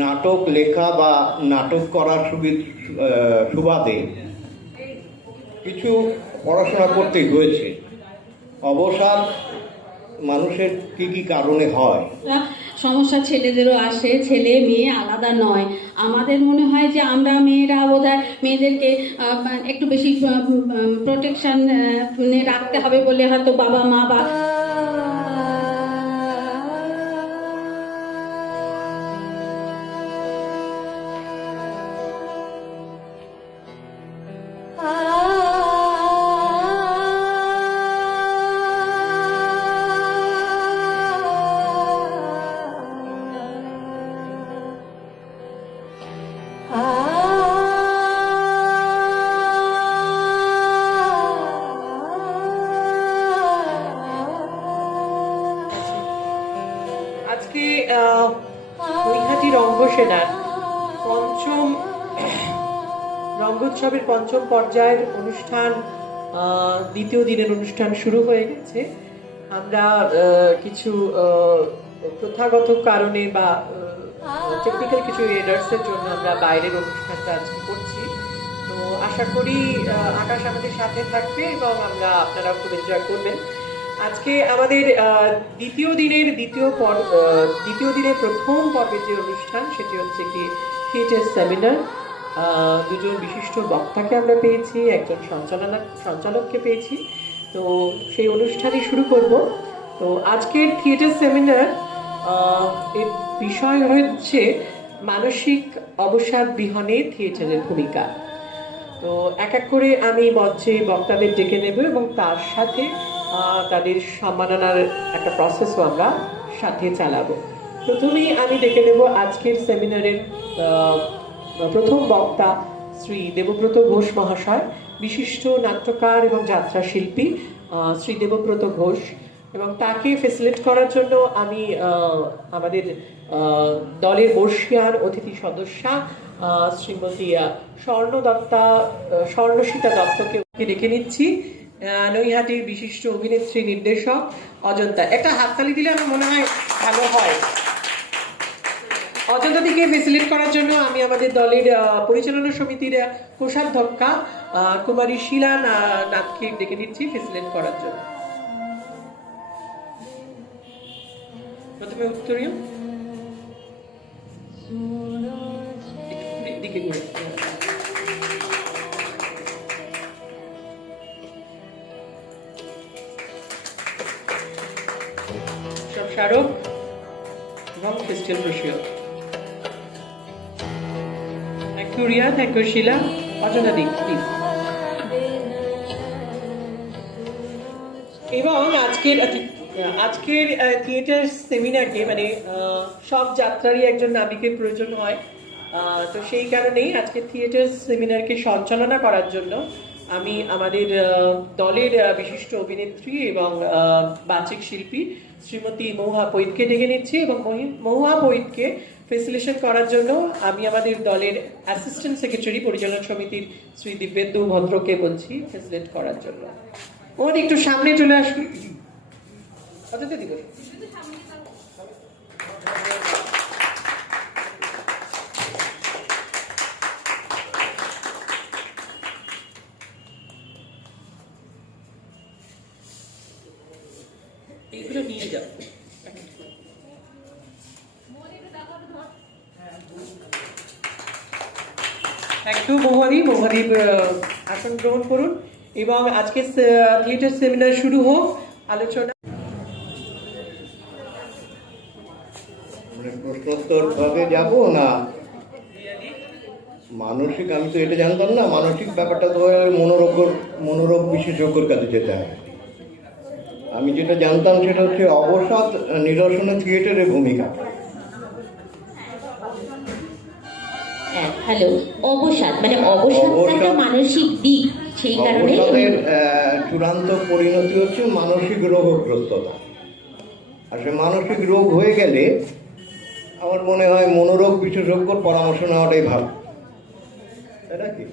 নাটক লেখা বা নাটক করার সুবাদে কিছু পড়াশোনা করতে হয়েছে। অবসাদ মানুষের কি কি কারণে হয়? সমস্যা ছেলেদেরও আসে, ছেলে মেয়ে আলাদা নয়। আমাদের মনে হয় যে আমরা মেয়েরা বোধহয় মেয়েদেরকে একটু বেশি প্রোটেকশন রাখতে হবে বলে হয়তো বাবা মা বা আজকে নৈহাটি রঙ্গসেনার পঞ্চম রঙ্গোৎসবের পঞ্চম পর্যায়ের অনুষ্ঠান, দ্বিতীয় দিনের অনুষ্ঠান শুরু হয়ে গেছে। আমরা কিছু প্রথাগত কারণে বা টেকনিক্যাল কিছু এরার্সের জন্য আমরা বাইরের অনুষ্ঠানটা আজকে করছি। তো আশা করি আকাশ আমাদের সাথে থাকবে এবং আপনারা খুব এনজয় করবেন। আজকে আমাদের দ্বিতীয় দিনের প্রথম পর্বের যে অনুষ্ঠান, সেটি হচ্ছে কি থিয়েটার সেমিনার। দুজন বিশিষ্ট বক্তাকে আমরা পেয়েছি, একজন সঞ্চালককে পেয়েছি। তো সেই অনুষ্ঠানই শুরু করব। তো আজকের থিয়েটার সেমিনার এর বিষয় হচ্ছে মানসিক অবসাদ বিহনে থিয়েটারের ভূমিকা। তো এক এক করে আমি মঞ্চে বক্তাদের ডেকে নেব এবং তার সাথে তাদের সম্মাননার একটা প্রসেসও আমরা সাথে চালাবো। প্রথমেই আমি ডেকে নেব আজকের সেমিনারের প্রথম বক্তা শ্রী দেবব্রত ঘোষ মহাশয়, বিশিষ্ট নাট্যকার এবং যাত্রা শিল্পী শ্রী দেবব্রত ঘোষ। এবং তাকে ফেসিলিটেট করার জন্য আমি আমাদের দলের বর্ষিয়ান অতিথি সদস্যা শ্রীমতী স্বর্ণসীতা দত্তকে ডেকে নিচ্ছি। নৈহাটির বিশিষ্ট অভিনেত্রী নির্দেশক অজন্তা, একটা হাততালি দিলে আমার মনে হয় ভালো হয়। অজন্তা থেকে ফেসিলিট করার জন্য আমি আমাদের দলের পরিচালনা সমিতির কোষাধ্যক্ষা কুমারী শিলা নাথকে ডেকে নিচ্ছি ফেসিলিট করার জন্য। প্রথমে উত্তরীয় দিকে ঘুরে সব স্মারক এবং ক্রিস্টাল রশিয়াল। Thank you Riya, thank you Sheela. Ajanta দিক প্লিজ। এবং আজকের থিয়েটার সেমিনারকে মানে সব যাত্রারই একজন নাবিকের প্রয়োজন হয়। তো সেই কারণেই আজকে থিয়েটার সেমিনারকে সঞ্চালনা করার জন্য আমি আমাদের দলের বিশিষ্ট অভিনেত্রী এবং বাচিক শিল্পী শ্রীমতী মহুয়া পৈতকে ডেকে নিচ্ছি। এবং মহুয়া পৈতকে ফেসিলিটেশন করার জন্য আমি আমাদের দলের অ্যাসিস্ট্যান্ট সেক্রেটারি পরিচালনা সমিতির শ্রী দিব্যেন্দু ভদ্রকে বলছি ফেসিলিটেট করার জন্য। ওদের একটু সামনে চলে আসুন। অযোধ্যা দিবস এইগুলো নিয়ে যাও। একটু মহাদীপ আসন গ্রহণ করুন এবং আজকে থিয়েটার সেমিনার শুরু হোক। আলোচনা প্রশ্নোত্তর ভাবে যাব না মানসিক, আমি তো এটা জানতাম না। মানসিক ব্যাপারটা তো মনোরোগ বিশেষজ্ঞর কাছে যেতে হবে। আমি যেটা জানতাম সেটা হচ্ছে অবসাদ নিরসনে থিয়েটারের ভূমিকা। হ্যালো, অবসাদ মানে অবসাদটা মানসিক দিক, সেই কারণে অবসাদের চূড়ান্ত পরিণতি হচ্ছে মানসিক রোগগ্রস্ততা। আর সে মানসিক রোগ হয়ে গেলে আমার মনে হয় মনোরোগ বিশেষজ্ঞর পরামর্শ নেওয়াটাই ভালো। এটা কি?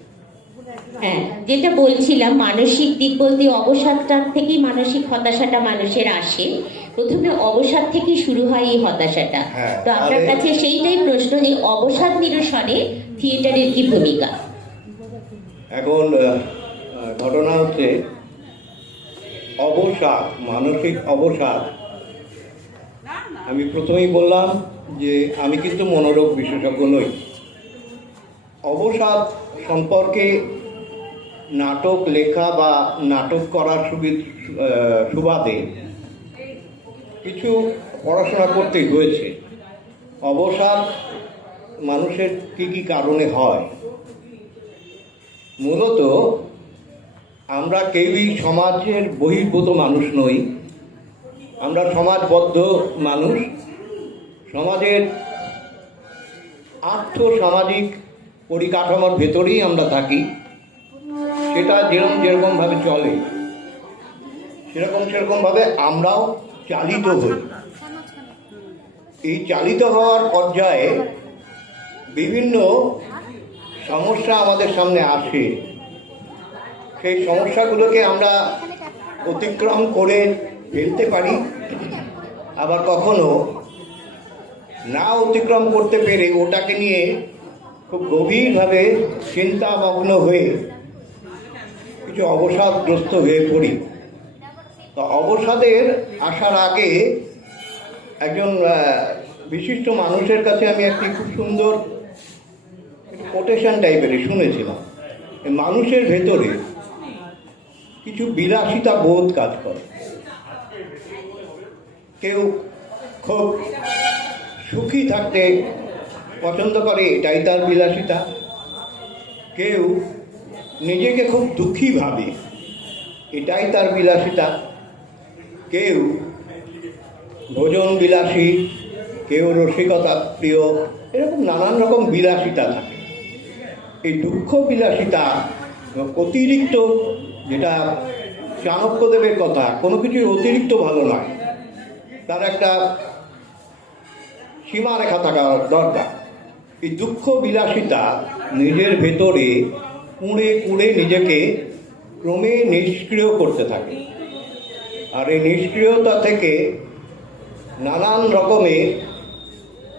হ্যাঁ, যেটা বলছিলাম মানসিক দিক বলতে অবসাদটার থেকেই মানসিক হতাশাটা মানুষের আসে। প্রথমে অবসাদ থেকে শুরু হয় এই হতাশাটা। হ্যাঁ, তো আপনার তাহলে- কাছে সেইটাই প্রশ্ন যে অবসাদ নিরসনে থিয়েটারের কি ভূমিকা? এখন ঘটনা হচ্ছে অবসাদ, মানসিক অবসাদ। আমি প্রথমেই বললাম যে আমি কিন্তু মনোরোগ বিশেষজ্ঞ নই। অবসাদ সম্পর্কে নাটক লেখা বা নাটক করার সুবাদে কিছু পড়াশোনা করতে হয়েছে। অবসাদ মানুষের কী কী কারণে হয়। মূলত আমরা কেউই সমাজের বহির্ভূত মানুষ নই, আমরা সমাজবদ্ধ মানুষ। সমাজের আর্থ-সামাজিক পরিকাঠামোর ভেতরেই আমরা থাকি। সেটা যেরকমভাবে চলে সেরকমভাবে আমরাও চালিত হই। এই চালিত হওয়ার পর্যায়ে বিভিন্ন সমস্যা আমাদের সামনে আসে। সেই সমস্যাগুলোকে আমরা অতিক্রম করে ফেলতে পারি, আবার কখনো না অতিক্রম করতে পেরে ওটাকে নিয়ে খুব গভীরভাবে চিন্তামগ্ন হয়ে কিছু অবসাদগ্রস্ত হয়ে পড়ি। তো অবসাদের আসার আগে একজন বিশিষ্ট মানুষের কাছে আমি একটি খুব সুন্দর কোটেশন টাইপেরই শুনেছিলাম। মানুষের ভেতরে কিছু বিলাসিতা বোধ কাজ করে। কেউ খুব সুখী থাকতে পছন্দ করে, এটাই তার বিলাসিতা। কেউ নিজেকে খুব দুঃখী ভাবে, এটাই তার বিলাসিতা। কেউ ভোজন বিলাসী, কেউ রসিকতা প্রিয়, এরকম নানান রকম বিলাসিতা থাকে। এই দুঃখ বিলাসিতা অতিরিক্ত, যেটা চাণক্যদেবের কথা, কোনো কিছুই অতিরিক্ত ভালো নয়, তার একটা সীমারেখা থাকা দরকার। এই দুঃখ বিলাসিতা নিজের ভেতরে কুঁড়ে কুঁড়ে নিজেকে ক্রমে নিষ্ক্রিয় করতে থাকে। আর এই নিষ্ক্রিয়তা থেকে নানান রকমের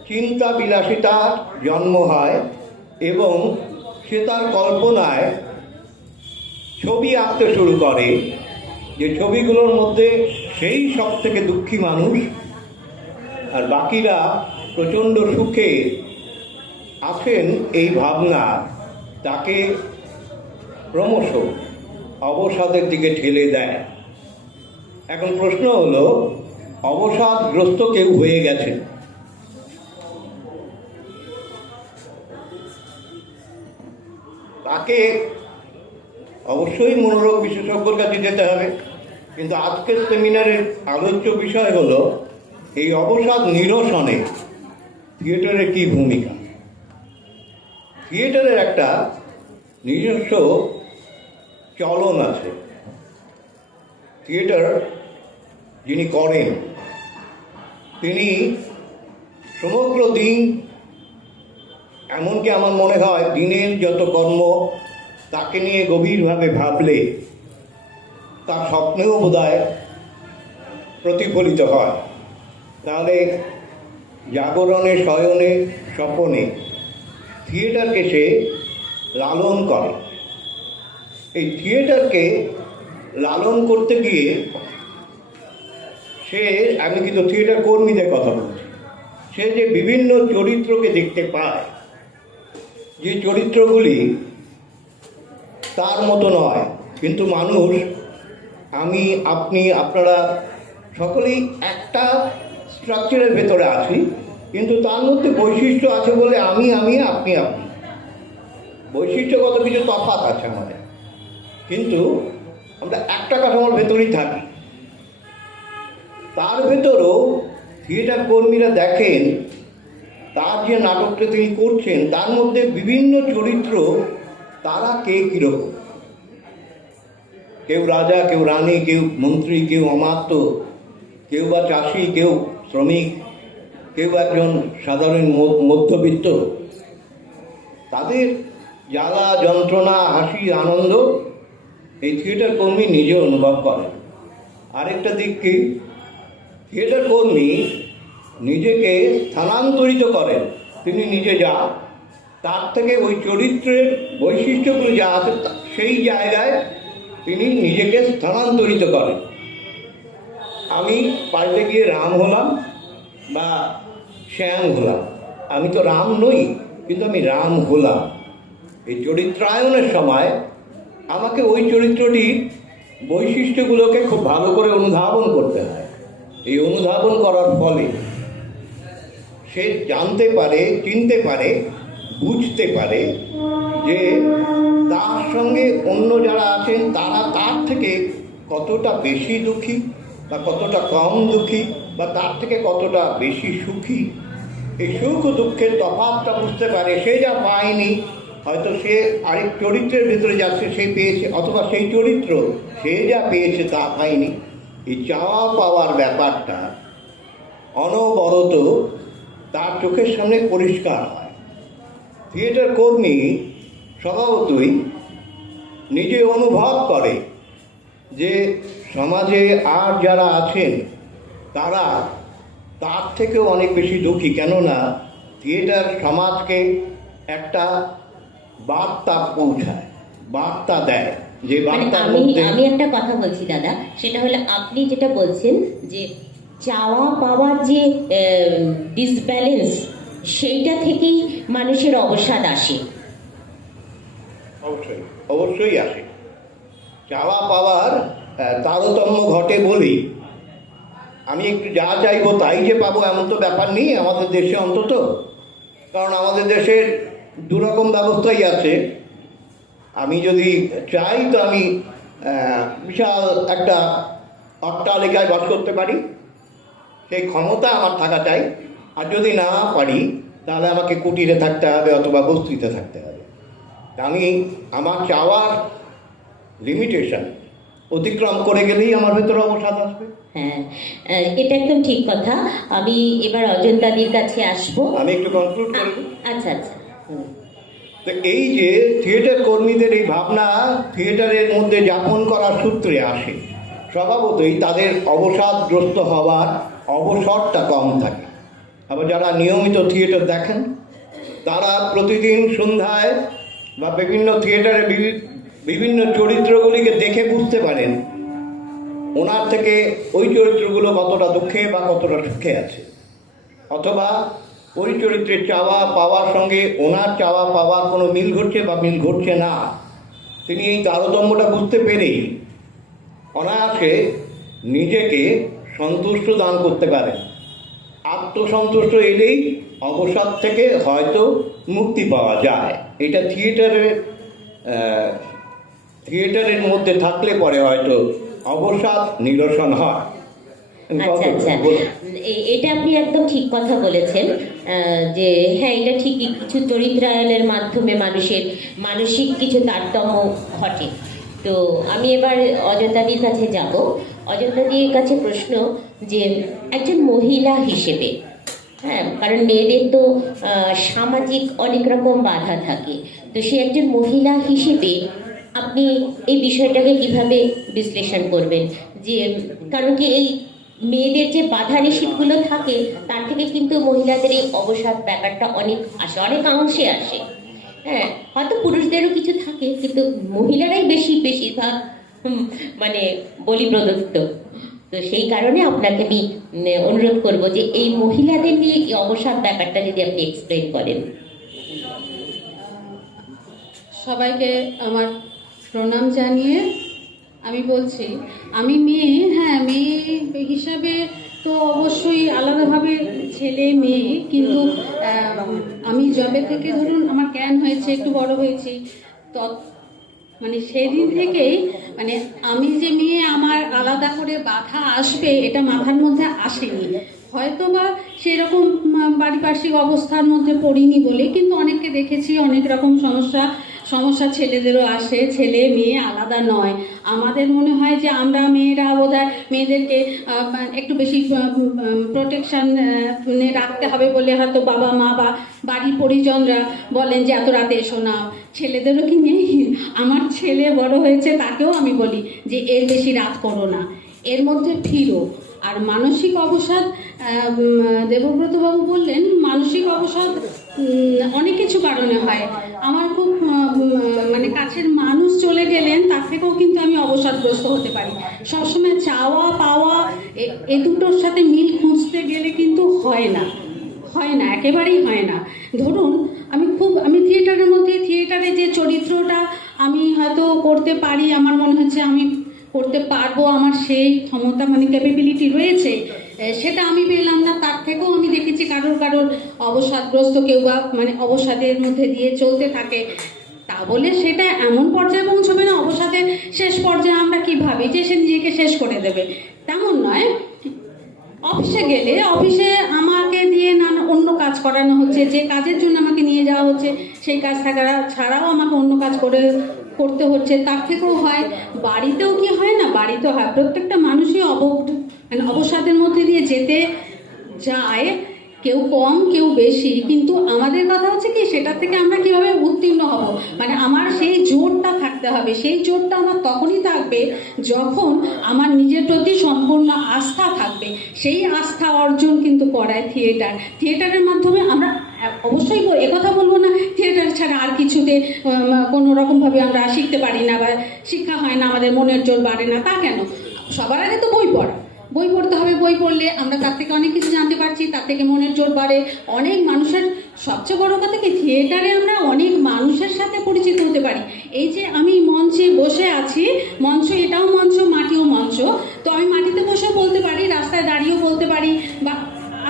চিন্তা বিলাসিতা জন্ম হয় এবং সে তার কল্পনায় ছবি আঁকতে শুরু করে, যে ছবিগুলোর মধ্যে সেই সব থেকে দুঃখী মানুষ আর বাকিরা প্রচণ্ড সুখে আছেন। এই ভাবনা তাকে ক্রমশ অবসাদের দিকে ঠেলে দেয়। এখন প্রশ্ন হলো, অবসাদগ্রস্ত কেউ হয়ে গেছে, তাকে অবশ্যই মনোরোগ বিশেষজ্ঞর কাছে যেতে হবে। কিন্তু আজকের সেমিনারের আলোচ্য বিষয় হলো এই অবসাদ নিরসনে থিয়েটারের কী ভূমিকা। থিয়েটারের একটা নিজস্ব চলন আছে। থিয়েটার যিনি করেন তিনি সমগ্র দিন, এমনকি আমার মনে হয় দিনের যত কর্ম তাকে নিয়ে গভীরভাবে ভাবলে তার স্বপ্নেও বোধহয় প্রতিফলিত হয়। তাহলে জাগরণে, শয়নে, স্বপনে থিয়েটারকে সে লালন করে। এই থিয়েটারকে লালন করতে গিয়ে সে, আমি কিন্তু থিয়েটার কর্মীদের কথা বলছি, সে যে বিভিন্ন চরিত্রকে দেখতে পায়, যে চরিত্রগুলি তার মতো নয়, কিন্তু মানুষ, আমি, আপনি, আপনারা সকলেই একটা স্ট্রাকচারের ভেতরে আছি, কিন্তু তার মধ্যে বৈশিষ্ট্য আছে বলে আমি, আপনি, বৈশিষ্ট্যগত কিছু তফাৎ আছে আমাদের, কিন্তু আমরা একটা কাঠামোর ভেতরেই থাকি। তার ভেতরও থিয়েটার কর্মীরা দেখেন তার যে নাটকটা তিনি করছেন তার মধ্যে বিভিন্ন চরিত্র, তারা কে কীরকম, কেউ রাজা, কেউ রানী, কেউ মন্ত্রী, কেউ অমাত্য, কেউ বা চাষি, কেউ শ্রমিক, কেউ একজন সাধারণ মধ্যবিত্ত। তাদের জ্বালা যন্ত্রণা, হাসি, আনন্দ এই থিয়েটার কর্মী নিজে অনুভব করেন। আরেকটা দিক কি, থিয়েটার কর্মী নিজেকে স্থানান্তরিত করেন, তিনি নিজে যা তার থেকে ওই চরিত্রের বৈশিষ্ট্যগুলো যা আছে সেই জায়গায় তিনি নিজেকে স্থানান্তরিত করেন। আমি পাল্টে গিয়ে রাম হলাম বা শ্যাম হলাম, আমি তো রাম নই, কিন্তু আমি রাম হলাম। এই চরিত্রায়নের সময় আমাকে ওই চরিত্রটির বৈশিষ্ট্যগুলোকে খুব ভালো করে অনুধাবন করতে হয়। এই অনুধাবন করার ফলে সে জানতে পারে, চিনতে পারে, বুঝতে পারে যে তার সঙ্গে অন্য যারা আছেন তারা তার থেকে কতটা বেশি দুঃখী বা কতটা কম দুঃখী বা তার থেকে কতটা বেশি সুখী। এই সুখ ও দুঃখের তফাৎটা বুঝতে পারে। সে যা পায়নি, হয়তো সে আরেক চরিত্রের ভিতরে যাচ্ছে, সে পেয়েছে, অথবা সেই চরিত্র সে যা পেয়েছে তা পায়নি। এই চাওয়া পাওয়ার ব্যাপারটা অনবরত তার চোখের সামনে পরিষ্কার হয়। থিয়েটার কর্মী স্বভাবতই নিজে অনুভব করে যে সমাজে আর যারা আছেন তারা তার থেকেও অনেক বেশি দুঃখী। কেননা থিয়েটার সমাজকে একটা বার্তা পৌঁছায়, বার্তা দেয়, যে মানে বার্তার আমি মধ্যে আমি একটা কথা বলছি দাদা, সেটা হলো আপনি যেটা বলছেন যে চাওয়া পাওয়ার যে ডিসব্যালেন্স, সেইটা থেকেই মানুষের অবসাদ আসে। অবশ্যই অবশ্যই আসে। চাওয়া পাওয়ার তারতম্য ঘটে বলেই আমি একটু যা চাইবো তাই যে পাবো এমন তো ব্যাপার নেই আমাদের দেশে অন্তত। কারণ আমাদের দেশের দুরকম ব্যবস্থাই আছে। আমি যদি চাই তো আমি বিশাল একটা অট্টালিকায় বাস করতে পারি, সেই ক্ষমতা আমার থাকা চাই। আর যদি না পারি তাহলে আমাকে কুটিরে থাকতে হবে অথবা বস্তিতে থাকতে হবে। আমি আমার চাওয়ার লিমিটেশন অতিক্রম করে গেলেই আমার ভেতরে অবসাদ আসবে। হ্যাঁ, এটা একদম ঠিক কথা। আমি এবার অজন্তাদির কাছে আসবো। আমি একটু কনক্লুড করব। আচ্ছা আচ্ছা। তো এই যে থিয়েটার কর্মীদের এই ভাবনা থিয়েটারের মধ্যে যাপন করার সূত্রে আসে, স্বভাবতই তাদের অবসাদগ্রস্ত হওয়ার অবসরটা কম থাকে। আবার যারা নিয়মিত থিয়েটার দেখেন তারা প্রতিদিন সন্ধ্যায় বা বিভিন্ন থিয়েটারে বিভিন্ন চরিত্রগুলিকে দেখে বুঝতে পারেন ওনার থেকে ওই চরিত্রগুলো কতটা দুঃখে বা কতটা সুখে আছে, অথবা ওই চরিত্রের চাওয়া পাওয়ার সঙ্গে ওনার চাওয়া পাওয়ার কোনো মিল ঘটছে বা মিল ঘটছে না। তিনি এই তারতম্যটা বুঝতে পেরেই অনায়াসে নিজেকে সন্তুষ্ট দান করতে পারেন। আত্মসন্তুষ্ট এলেই অবসাদ থেকে হয়তো মুক্তি পাওয়া যায়। এটা থিয়েটারের মধ্যে থাকলে পরে হয়তো অবসাদ নিরসন হয়। আচ্ছা আচ্ছা, এটা আপনি একদম ঠিক কথা বলেছেন যে হ্যাঁ, এটা ঠিকই, কিছু চরিত্রায়নের মাধ্যমে মানুষের মানসিক কিছু তারতম্য ঘটে। তো আমি এবার অজন্তাদির কাছে যাব। অজন্তাদির কাছে প্রশ্ন যে একজন মহিলা হিসেবে, হ্যাঁ, কারণ মেয়েদের তো সামাজিক অনেক রকম বাধা থাকে, তো সে একজন মহিলা হিসেবে আপনি এই বিষয়টাকে কিভাবে বিশ্লেষণ করবেন? যে কারণ কি এই মেয়েদের যে বাধা নিষেধগুলো থাকে তার থেকে কিন্তু মহিলাদের এই অবসাদ ব্যাপারটা অনেক আসে, অনেকাংশে আসে। হ্যাঁ, হয়তো পুরুষদেরও কিছু থাকে, কিন্তু মহিলারাই বেশিরভাগ মানে বলি প্রদত্ত। তো সেই কারণে আপনাকে আমি অনুরোধ করব যে এই মহিলাদের নিয়ে এই অবসাদ ব্যাপারটা যদি আপনি এক্সপ্লেন করেন। সবাইকে আমার প্রণাম জানিয়ে আমি বলছি, আমি মেয়ে, হ্যাঁ মেয়ে হিসাবে তো অবশ্যই আলাদাভাবে ছেলে মেয়ে, কিন্তু আমি জবে থেকে ধরুন আমার জ্ঞান হয়েছে, একটু বড় হয়েছি, মানে সেদিন থেকেই মানে আমি যে মেয়ে আমার আলাদা করে বাধা আসবে এটা মাথার মধ্যে আসেনি। হয়তো বা সেরকম পারিপার্শ্বিক অবস্থার মধ্যে পড়িনি বলে, কিন্তু অনেককে দেখেছি অনেক রকম সমস্যা ছেলেদেরও আসে। ছেলে মেয়ে আলাদা নয়। আমাদের মনে হয় যে আমরা মেয়েরা বোধহয় মেয়েদেরকে একটু বেশি প্রোটেকশন রাখতে হবে বলে হয়তো বাবা মা বা বাড়ির পরিজনরা বলেন যে এত রাতে এসো না। ছেলেদেরও কি নেই? আমার ছেলে বড় হয়েছে, তাকেও আমি বলি যে এর বেশি রাত করো না, এর মধ্যে ফিরো। আর মানসিক অবসাদ, দেবব্রতবাবু বললেন মানসিক অবসাদ অনেক কিছু কারণে হয়। আমার খুব মানে কাছের মানুষ চলে গেলেন, তার থেকেও কিন্তু আমি অবসাদগ্রস্ত হতে পারি। সবসময় চাওয়া পাওয়া এ দুটোর সাথে মিল খুঁজতে গেলে কিন্তু হয় না, একেবারেই হয় না। ধরুন আমি থিয়েটারে যে চরিত্রটা আমি হয়তো করতে পারি, আমার মনে হচ্ছে আমি করতে পারবো, আমার সেই ক্ষমতা মানে ক্যাপাবিলিটি রয়েছে, সেটা আমি পেলাম না। তার থেকেও আমি দেখেছি কারোর অবসাদগ্রস্ত কেউ বা মানে অবসাদের মধ্যে দিয়ে চলতে থাকে। তা বলে সেটা এমন পর্যায়ে পৌঁছবে না, অবসাদের শেষ পর্যায়ে আমরা কি ভাবি যে সে নিজেকে শেষ করে দেবে, তেমন নয়। অফিসে গেলে অফিসে আমাকে দিয়ে অন্য কাজ করানো হচ্ছে, যে কাজের জন্য আমাকে নিয়ে যাওয়া হচ্ছে সেই কাজ ছাড়াও আমাকে অন্য কাজ করতে হচ্ছে, তার থেকেও হয়। বাড়িতেও কি হয় না, বাড়িতেও হয়। প্রত্যেকটা মানুষই মানে অবসাদের মধ্যে দিয়ে যেতে যায়, কেউ কম কেউ বেশি, কিন্তু আমাদের কথা হচ্ছে কি সেটা থেকে আমরা কিভাবে উত্তীর্ণ হব। মানে আমার সেই জোরটা থাকতে হবে, সেই জোরটা আমার তখনই থাকবে যখন আমার নিজের প্রতি সম্পূর্ণ আস্থা থাকবে। সেই আস্থা অর্জন কিন্তু করায় থিয়েটারের মাধ্যমে। আমরা অবশ্যই একথা বলবো না থিয়েটার ছাড়া আর কিছুতে কোনো রকমভাবে আমরা শিখতে পারি না বা শিক্ষা হয় না, আমাদের মনের জোর বাড়ে না, তা কেন? সবার আগে তো বই পড়তে হবে। বই পড়লে আমরা তার থেকে অনেক কিছু জানতে পারছি, তার থেকে মনের জোর বাড়ে। অনেক মানুষের, সবচেয়ে বড় কথা কি, থিয়েটারে আমরা অনেক মানুষের সাথে পরিচিত হতে পারি। এই যে আমি মঞ্চে বসে আছি, মঞ্চ এটাও মঞ্চ, মাটিও মঞ্চ, তো আমি মাটিতে বসেও বলতে পারি, রাস্তায় দাঁড়িয়েও বলতে পারি, বা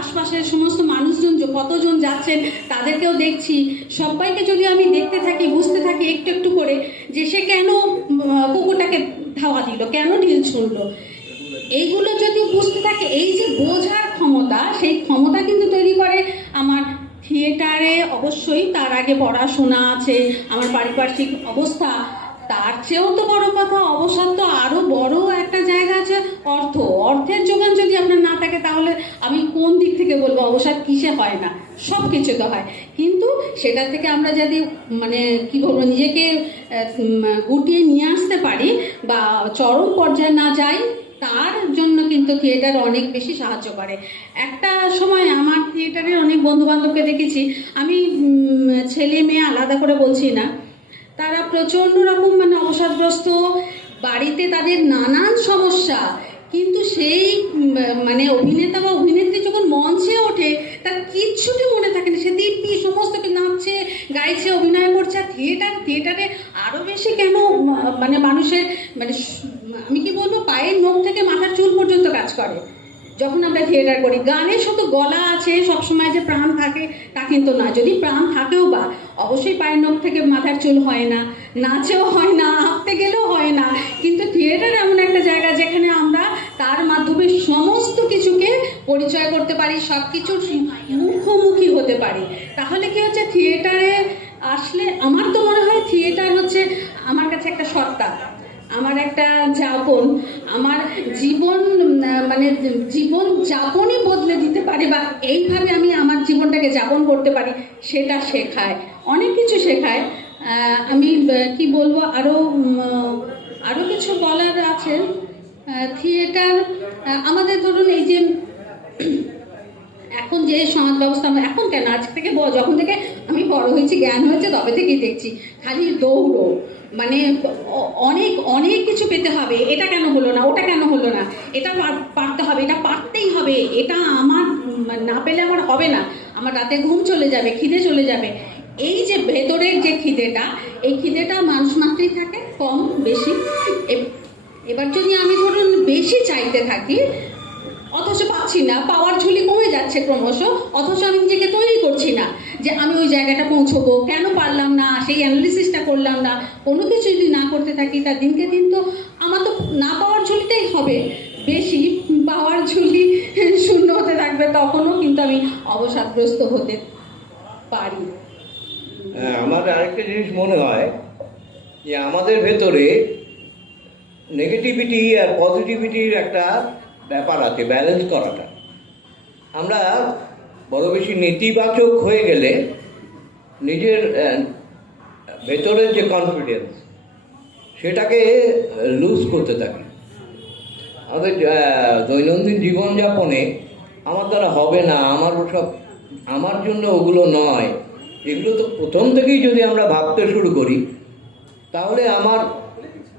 আশপাশের সমস্ত মানুষজন কতজন যাচ্ছেন তাদেরকেও দেখছি। সবাইকে যদি আমি দেখতে থাকি, বুঝতে থাকি একটু একটু করে, যে সে কেন কুকুরটাকে ধাওয়া দিল, কেন ঢিল ছুঁড়লো, এইগুলো যদি বুঝতে থাকে, এই যে বোঝার ক্ষমতা, সেই ক্ষমতা কিন্তু তৈরি করে আমার থিয়েটারে। অবশ্যই তার আগে পড়াশোনা আছে, আমার পারিপার্শ্বিক অবস্থা, তার চেয়েও তো বড় কথা অবসাদ তো আরও বড় একটা জায়গা আছে, অর্থের যোগান যদি আপনার না থাকে, তাহলে আমি কোন দিক থেকে বলবো অবসাদ কিসে হয় না? সব কিছু তো হয়, কিন্তু সেটা থেকে আমরা যদি মানে কি বলবো নিজেকে গুটিয়ে নিয়ে আসতে পারি বা চরম পর্যায়ে না যাই, তার জন্য কিন্তু থিয়েটার অনেক বেশি সাহায্য করে। একটা সময় আমার থিয়েটারে অনেক বন্ধু বান্ধবকে দেখেছি, আমি ছেলে মেয়ে আলাদা করে বলছি না, তারা প্রচণ্ড রকম মানে অবসাদগ্রস্ত, বাড়িতে তাদের নানান সমস্যা, কিন্তু সেই মানে অভিনেতা বা অভিনেত্রী যখন মঞ্চে ওঠে তার কিচ্ছুটি মনে থাকে না, সে দিব্যি সমস্ত নাচছে, গাইছে, অভিনয় করছে। আর থিয়েটারে আরও বেশি কেন মানে মানুষের মানে আমি কি বলবো, পায়ের নখ থেকে মাথার চুল পর্যন্ত কাজ করে যখন আমরা থিয়েটার করি। গানে শুধু গলা আছে, সবসময় যে প্রাণ থাকে তা কিন্তু না। যদি প্রাণ থাকেও বা অবশ্যই পায়ের নখ থেকে মাথার চুল হয় না, নাচেও হয় না, হাঁটতে গেলেও হয় না, কিন্তু থিয়েটার এমন একটা জায়গা যেখানে আমরা তার মাধ্যমে সমস্ত কিছুকে পরিচয় করতে পারি, সব কিছুর মুখোমুখি হতে পারি। তাহলে কি হচ্ছে, থিয়েটারে আসলে আমার তো মনে হয় থিয়েটার হচ্ছে আমার কাছে একটা সত্তা, আমার একটা যাপন, আমার জীবন মানে জীবন যাপনই বদলে দিতে পারে, বা এইভাবে আমি আমার জীবনটাকে যাপন করতে পারি, সেটা শেখায়, অনেক কিছু শেখায়। আমি কি বলবো, আরও কিছু বলার আছে। থিয়েটার আমাদের ধরুন এই যে এখন যে সমাজ ব্যবস্থা, এখন কেন আজ থেকে যখন থেকে আমি বড় হয়েছি, জ্ঞান হয়েছে, তবে থেকেই দেখছি খালি দৌড়ো, মানে অনেক কিছু পেতে হবে, এটা কেন হলো না, ওটা কেন হলো না, এটা পারতে হবে, এটা পারতেই হবে, এটা আমার না পেলে আমার হবে না, আমার রাতে ঘুম চলে যাবে, খিদে চলে যাবে। এই যে ভেতরের যে খিদেটা, এই খিদেটা মানুষ মাত্রই থাকে, কম বেশি। এবার যদি আমি ধরুন বেশি চাইতে থাকি, অথচ পাচ্ছি না, পাওয়ার ঝুলি কমে যাচ্ছে ক্রমশ, অথচ আমি নিজেকে তৈরি করছি না যে আমি ওই জায়গাটা পৌঁছবো, কেন পারলাম না, সেই অ্যানালিসিসটা করলাম না। কোনো কিছু যদি না করতে থাকি, তার দিনকে দিন তো আমার তো না পাওয়ার ঝুলিটাই হবে বেশি, পাওয়ার ঝুলি শূন্য হতে থাকবে, তখনও কিন্তু আমি অবসাদগ্রস্ত হতে পারি। আমার আরেকটা জিনিস মনে হয় যে আমাদের ভেতরে নেগেটিভিটি আর পজিটিভিটির একটা ব্যাপার আছে, ব্যালেন্স করাটা। আমরা বড় বেশি নেতিবাচক হয়ে গেলে নিজের ভেতরের যে কনফিডেন্স সেটাকে লুজ করতে থাকি। আমাদের দৈনন্দিন জীবনযাপনে আমার দ্বারা হবে না, আমার ওসব আমার জন্য ওগুলো নয়, এগুলো তো প্রথম থেকেই যদি আমরা ভাবতে শুরু করি, তাহলে আমার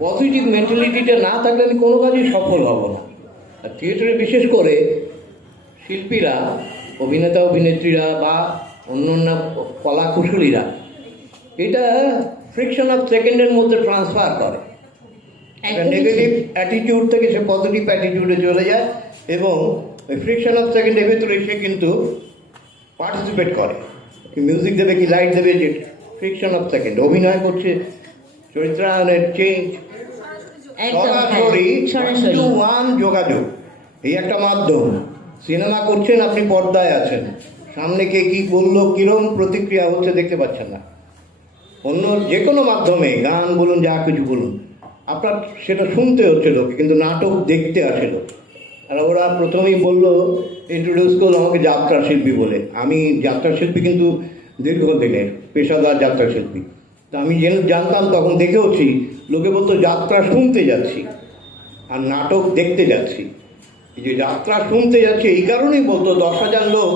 পজিটিভ মেন্টালিটিটা না থাকলে আমি কোনো কাজেই সফল হব না। আর থিয়েটারে বিশেষ করে শিল্পীরা, অভিনেতা অভিনেত্রীরা বা অন্য কলাকুশলীরা এটা ফ্রিকশন অফ সেকেন্ডের মধ্যে ট্রান্সফার করে। একদমই নেগেটিভ ঠিক। অ্যাটিটিউড থেকে সে পজিটিভ অ্যাটিটিউডে চলে যায় এবং ওই ফ্রিকশন অফ সেকেন্ডের ভেতরে সে কিন্তু পার্টিসিপেট করে। কি মিউজিক দেবে কি লাইট দেবে, যে ফ্রিকশন অফ সেকেন্ড অভিনয় করছে, চরিত্রায়নের চেঞ্জ, একদম, হ্যাঁ, সরাসরি সরাসরি। টু ওয়ান যোগাযোগ, এই একটা মাধ্যম। সিনেমা করছেন, আপনি পর্দায় আছেন, সামনে কে কী বললো, কীরকম প্রতিক্রিয়া হচ্ছে দেখতে পাচ্ছেন না। অন্য যে কোনো মাধ্যমে গান বলুন, যা কিছু বলুন, আপনার সেটা শুনতে হচ্ছে লোক, কিন্তু নাটক দেখতে আসে লোক। আর ওরা প্রথমেই বললো, ইন্ট্রোডিউস করলো আমাকে যাত্রা শিল্পী বলে। আমি যাত্রা শিল্পী কিন্তু দীর্ঘদিনের পেশাদার যাত্রা শিল্পী। তা আমি জানতাম, তখন দেখেওছি, লোকে বলতো যাত্রা শুনতে যাচ্ছি আর নাটক দেখতে যাচ্ছি। এই যে যাত্রা শুনতে যাচ্ছে এই কারণেই বলতো, 10,000 লোক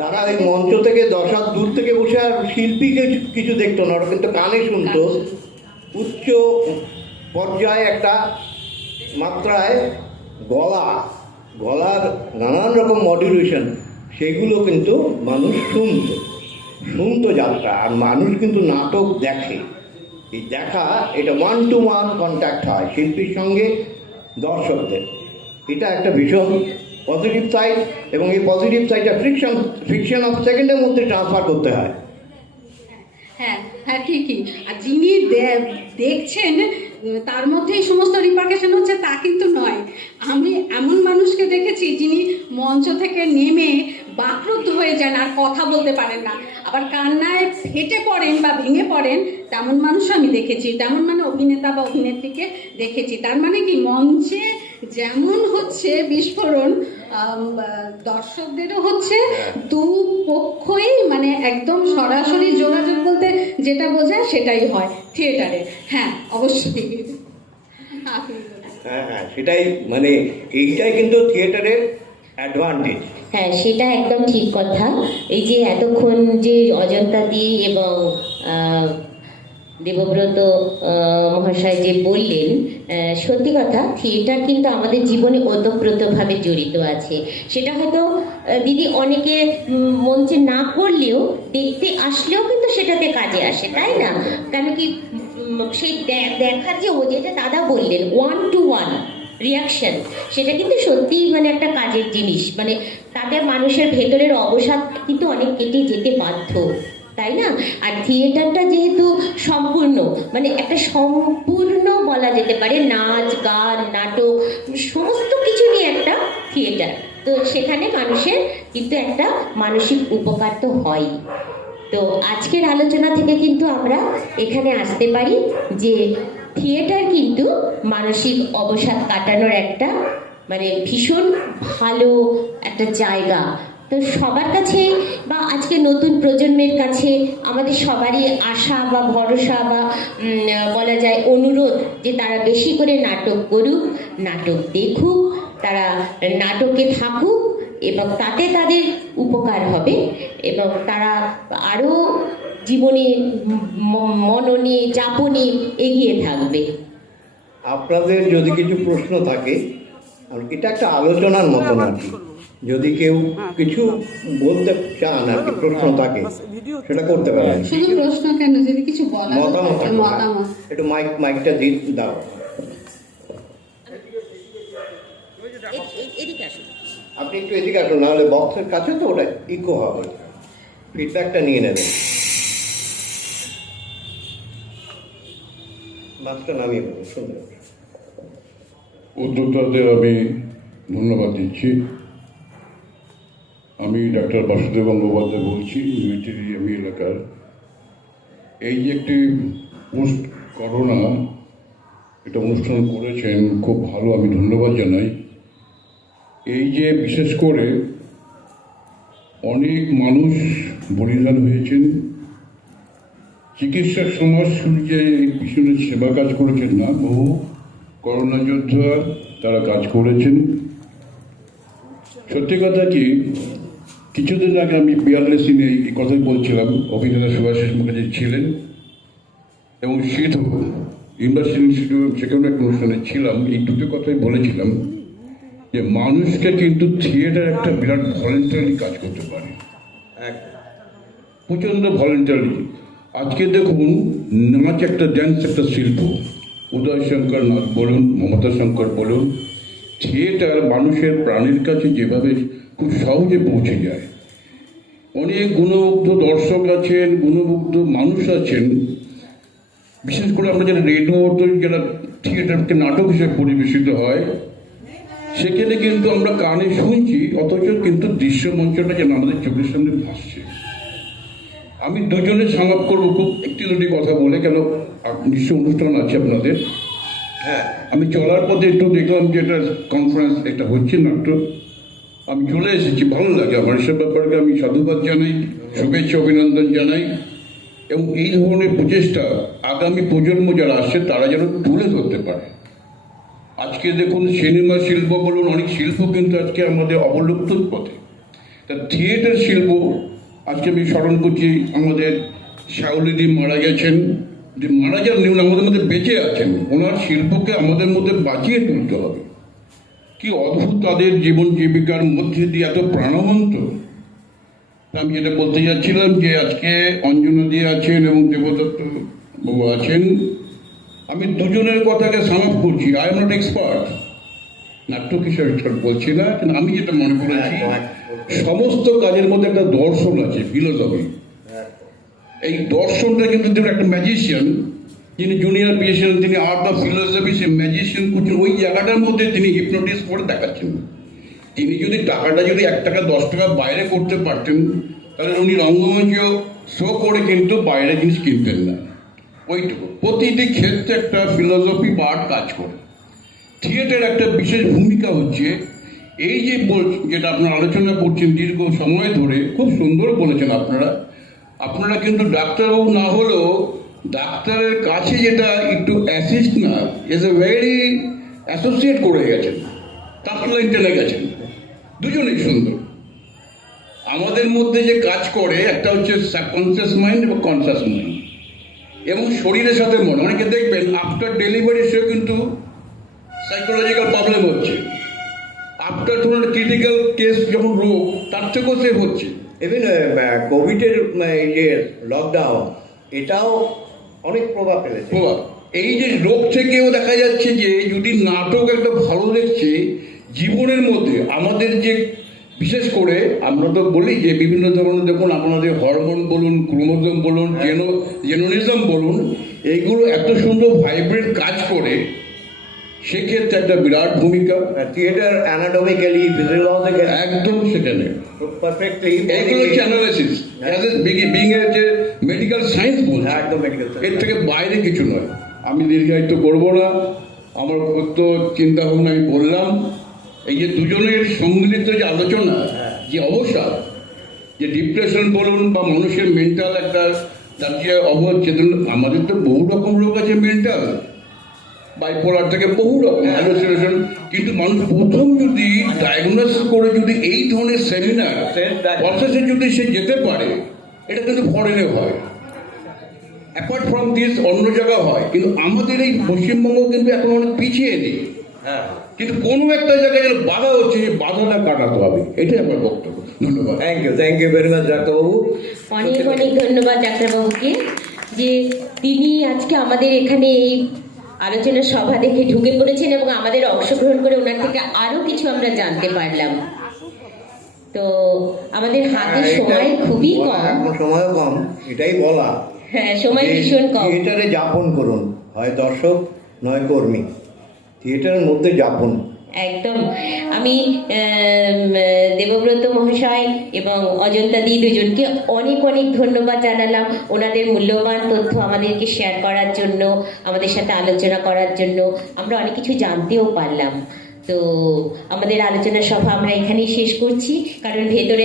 তারা এই মঞ্চ থেকে 10 হাত দূর থেকে বসে আর শিল্পীকে কিছু দেখতো না, ওরা কিন্তু কানে শুনতো। উচ্চ পর্যায়ে একটা মাত্রায় গলার নানান রকম মডুলেশন, সেগুলো কিন্তু মানুষ শুনতো যাত্রা। আর মানুষ কিন্তু নাটক দেখে। এই দেখা, এটা 1-to-1 কন্ট্যাক্ট হয় শিল্পীর সঙ্গে দর্শকদের। এটা একটা ভীষণ পজিটিভ সাইড, এবং এই পজিটিভ সাইডটা ফ্রিকশন অফ সেকেন্ডের মধ্যে ট্রান্সফার করতে হয়। হ্যাঁ হ্যাঁ, ঠিকই। আর যিনি দেখছেন তার মধ্যে এই সমস্ত রিপার্কেশন হচ্ছে তা কিন্তু নয়। আমি এমন মানুষকে দেখেছি যিনি মঞ্চ থেকে নেমে বাকরুদ্ধ হয়ে যান আর কথা বলতে পারেন না, আবার কান্নায় ফেটে পড়েন বা ভেঙে পড়েন, তেমন মানুষও আমি দেখেছি। তেমন মানে অভিনেতা বা অভিনেত্রীকে দেখেছি। তার মানে কি, মঞ্চে যেমন হচ্ছে বিস্ফোরণ, দর্শকদেরও হচ্ছে। দু পক্ষই মানে একদম সরাসরি যোগাযোগ বলতে যেটা বোঝায় সেটাই হয় থিয়েটারে। হ্যাঁ, অবশ্যই। হ্যাঁ, সেটাই, মানে এইটাই কিন্তু থিয়েটারের অ্যাডভান্টেজ। হ্যাঁ, সেটা একদম ঠিক কথা। এই যে এতক্ষণ যে অজন্তা দি এবং দেবব্রত মহাশয় যে বললেন, সত্যি কথা, থিয়েটার কিন্তু আমাদের জীবনে ওতপ্রোতভাবে জড়িত আছে। সেটা হয়তো দিদি অনেকে মঞ্চে না করলেও, দেখতে আসলেও কিন্তু সেটাতে কাজে আসে, তাই না? কেন কি, সেই দেখার যে, ও যেটা দাদা বললেন 1-to-1 রিয়াকশন, সেটা কিন্তু সত্যিই মানে একটা কাজের জিনিস। মানে তাতে মানুষের ভেতরের অবসাদ কিন্তু অনেক কেটে যেতে বাধ্য, তাই না? আর থিয়েটারটা যেহেতু সম্পূর্ণ, মানে একটা সম্পূর্ণ বলা যেতে পারে, নাচ গান নাটক সমস্ত কিছু নিয়ে একটা থিয়েটার, তো সেখানে মানুষের কিন্তু একটা মানসিক উপকার তো হয়। তো আজকের আলোচনা থেকে কিন্তু আমরা এখানে আসতে পারি যে থিয়েটার কিন্তু মানসিক অবসাদ কাটানোর একটা মানে ভীষণ ভালো একটা জায়গা। তো সবার কাছে বা আজকে নতুন প্রজন্মের কাছে আমাদের সবারই আশা বা ভরসা বা বলা যায় অনুরোধ যে তারা বেশি করে নাটক করুক, নাটক দেখুক, তারা নাটকে থাকুক, এবং তাতে তাদের উপকার হবে এবং তারা আরও জীবনে মননে যাপনে এগিয়ে থাকবে। আপনাদের যদি কিছু প্রশ্ন থাকে, এটা একটা আলোচনার মতন আর কি, যদি কেউ কিছু বলতে চান আর কি, প্রশ্ন থাকে, সেটা করতে পারেন। শুধু প্রশ্ন কেন, যদি কিছু বলার মতামত থাকে, মতামত। একটু মাইকটা দাও। আপনি একটু এদিকে আসুন, নাহলে বক্সের কাছে তো ওটা ইকো হবে, ফিডব্যাকটা নিয়ে নেবেন। মাছটা নামিয়ে দেবেন, সুন্দর। উদ্যোক্তাদের আমি ধন্যবাদ দিচ্ছি। আমি ডাক্তার বাসুদেব গঙ্গোপাধ্যায় বলছি, আমি এলাকার। এই যে একটি পোস্ট করোনা একটা অনুষ্ঠান করেছেন, খুব ভালো, আমি ধন্যবাদ জানাই। এই যে বিশেষ করে অনেক মানুষ বলিদান হয়েছেন, চিকিৎসক সমাজ যে এই পিছনে সেবা কাজ করেছেন না, বহু করোনা যোদ্ধা, তারা কাজ করেছেন। সত্যি কথা কি, কিছুদিন আগে আমি 42 দিনে এই কথাই বলছিলাম, অভিনেতা সুভাষিস মুখার্জি ছিলেন এবং সিধু ইউনিভার্সিটি ইনস্টিটিউট, সেখানে একটা অনুষ্ঠানে ছিলাম, এই দুটো কথাই বলেছিলাম যে মানুষকে কিন্তু থিয়েটার একটা বিরাট ভলেন্টারি কাজ করতে পারে, প্রচণ্ড ভলেন্টারি। আজকে দেখুন, নাচ একটা, ড্যান্স একটা শিল্প। উদয় শঙ্কর নাথ বলুন, মমতা শঙ্কর বলুন, থিয়েটার মানুষের প্রাণের কাছে যেভাবে খুব সহজে পৌঁছে যায়। অনেক গুণমুগ্ধ দর্শক আছেন, গুণমুগ্ধ মানুষ আছেন। বিশেষ করে আমরা যারা রেডিওতে, যারা থিয়েটারকে নাটক হিসেবে পরিবেশিত হয়, সেখানে কিন্তু আমরা কানে শুনছি, অথচ কিন্তু দৃশ্যমঞ্চটা যেন আমাদের চোখের সামনে ভাসছে। আমি দুজনের সংলাপ করবো খুব একটি দুটি কথা বলে, কেন নিশ্চয় অনুষ্ঠান আছে আপনাদের। হ্যাঁ, আমি চলার পথে একটু দেখলাম যে এটা কনফারেন্স একটা হচ্ছে নাট্য, আমি চলে এসেছি, ভালো লাগে আমার। এসব ব্যাপারকে আমি সাধুবাদ জানাই, শুভেচ্ছা অভিনন্দন জানাই, এবং এই ধরনের প্রচেষ্টা আগামী প্রজন্ম যারা আসছে তারা যেন তুলে ধরতে পারে। আজকে দেখুন, সিনেমা শিল্প বলুন, অনেক শিল্প কিন্তু আজকে আমাদের অবলুপ্তর পথে। তা থিয়েটার শিল্প, আজকে আমি স্মরণ করছি আমাদের শাওলিদি মারা গেছেন, যে মারা যান উনি আমাদের মধ্যে বেঁচে আছেন, ওনার শিল্পকে আমাদের মধ্যে বাঁচিয়ে তুলতে হবে। কি অদ্ভুত তাদের জীবন জীবিকার মধ্যে দিয়ে এত প্রাণবন্ত। আমি যেটা বলতে যাচ্ছিলাম যে আজকে অঞ্জনা দিয়ে আছেন এবং দেবদত্ত বাবু আছেন, আমি দুজনের কথাকে সামাপ করছি। আই এম নট এক্সপার্ট, নাট্য কিশোর বলছি না, কিন্তু আমি যেটা মনে করেছি, সমস্ত কাজের মধ্যে একটা দর্শন আছে, ফিলোসফি। এই দর্শনটা কিন্তু তিনি একটা ম্যাজিশিয়ান, যিনি জুনিয়র পেয়েছিলেন, তিনি art of philosophy, say magician করছেন ওই জায়গাটার মধ্যে, তিনি হিপনোটিস করে দেখাচ্ছেন। তিনি যদি টাকাটা যদি 1 টাকা 10 টাকা বাইরে করতে পারতেন, তাহলে উনি রঙ্গমঞ্চ শো করে কিন্তু বাইরে জিনিস কিনতেন না। ওইটুকু প্রতিটি ক্ষেত্রে একটা ফিলোসফি বা আর্ট কাজ করে। থিয়েটার একটা বিশেষ ভূমিকা হচ্ছে এই যে যেটা আপনারা আলোচনা করছেন দীর্ঘ সময় ধরে, খুব সুন্দর বলেছেন আপনারা। আপনারা কিন্তু ডাক্তারবাবু না হলেও ডাক্তারের কাছে যেটা একটু অ্যাসিস্ট না, এজ এ ভেরি অ্যাসোসিয়েট করে গেছেন, তার লাইন টেনে গেছেন, দুজনেই সুন্দর। আমাদের মধ্যে যে কাজ করে, একটা হচ্ছে সাবকনসিয়াস মাইন্ড এবং কনসিয়াস মাইন্ড, এবং শরীরের সাথে মন। অনেকে দেখবেন আফটার ডেলিভারি সেও কিন্তু সাইকোলজিক্যাল প্রবলেম হচ্ছে, আফটার ধরুন ক্রিটিক্যাল কেস যখন রোগ, তার থেকেও সে হচ্ছে। ইভেন কোভিডের এই যে লকডাউন, এটাও অনেক প্রভাব ফেলেছে। প্রভাব এই যে রোগ থেকেও দেখা যাচ্ছে যে যদি নাটক একটা ভালো দেখছে জীবনের মধ্যে আমাদের যে, বিশেষ করে আমরা তো বলি যে বিভিন্ন ধরনের, দেখুন আপনাদের হরমোন বলুন, ক্রোমোজোম বলুন, জেনোনিজম বলুন, এইগুলো এত সুন্দর ভাইব্রেট কাজ করে, সেক্ষেত্রে একটা বিরাট ভূমিকা। থিয়েটার অ্যানাটমিক্যালি, ফিজিওলজিক্যালি একদম সেখানে পারফেক্টলি, এইগুলো হচ্ছে অ্যানালাইসিস, বিং এর যে মেডিকেল সায়েন্স বলছে, একদম মেডিকেল। এর থেকে বাইরে কিছু নয়। আমি দীর্ঘায়িত করবো না, আমার তো চিন্তা ভাবনা আমি বললাম। এই যে দুজনের সম্মিলিত যে আলোচনা, যে অবসাদ, যে ডিপ্রেশন বলুন বা মানুষের মেন্টাল একটা, তার যে অবচেতন, আমাদের তো বহু রকম রোগ আছে মেন্টাল, বাইপোলার থেকে বহু রকম হ্যালুসিনেশন, কিন্তু মানুষ প্রথম যদি ডায়াগনোস করে যদি এই ধরনের সেমিনার প্রসেসে যদি সে যেতে পারে, এটা কিন্তু ফরেনে হয়, অ্যাপার্ট ফ্রম দিস অন্য জায়গায় হয়, কিন্তু আমাদের এই পশ্চিমবঙ্গ কিন্তু এখন অনেক পিছিয়ে নেই। হ্যাঁ, কিন্তু কোনো একটা জায়গায় যেন বাধা হচ্ছে, এই বাধাটা কাটাতে হবে, এটাই আমার বক্তব্য। ধন্যবাদ। থ্যাংক ইউ ভেরি মাচ ডাক্তারবাবু। অনেক অনেক ধন্যবাদ ডাক্তারবাবুকে, যে তিনি আজকে আমাদের এখানে এই আলোচনা সভা দেখে ঢুকে পড়েছেন এবং আমাদের অংশগ্রহণ করে ওনার থেকে আরো কিছু আমরা জানতে পারলাম। তো আমাদের হাতে সময় খুবই কম, এখন সময়ও কম, এটাই বলা। হ্যাঁ, সময় ভীষণ কম। থিয়েটারে যাপন করুন, হয় দর্শক নয় কর্মী, থিয়েটারের মধ্যে যাপন। একদম। আমি দেবব্রত মহাশয় এবং অজন্তা দি দুজনকে অনেক অনেক ধন্যবাদ জানালাম ওনাদের মূল্যবান তথ্য আমাদেরকে শেয়ার করার জন্য, আমাদের সাথে আলোচনা করার জন্য। আমরা অনেক কিছু জানতেও পারলাম। তো আমাদের আলোচনা সভা আমরা এখানেই শেষ করছি, কারণ ভেতরে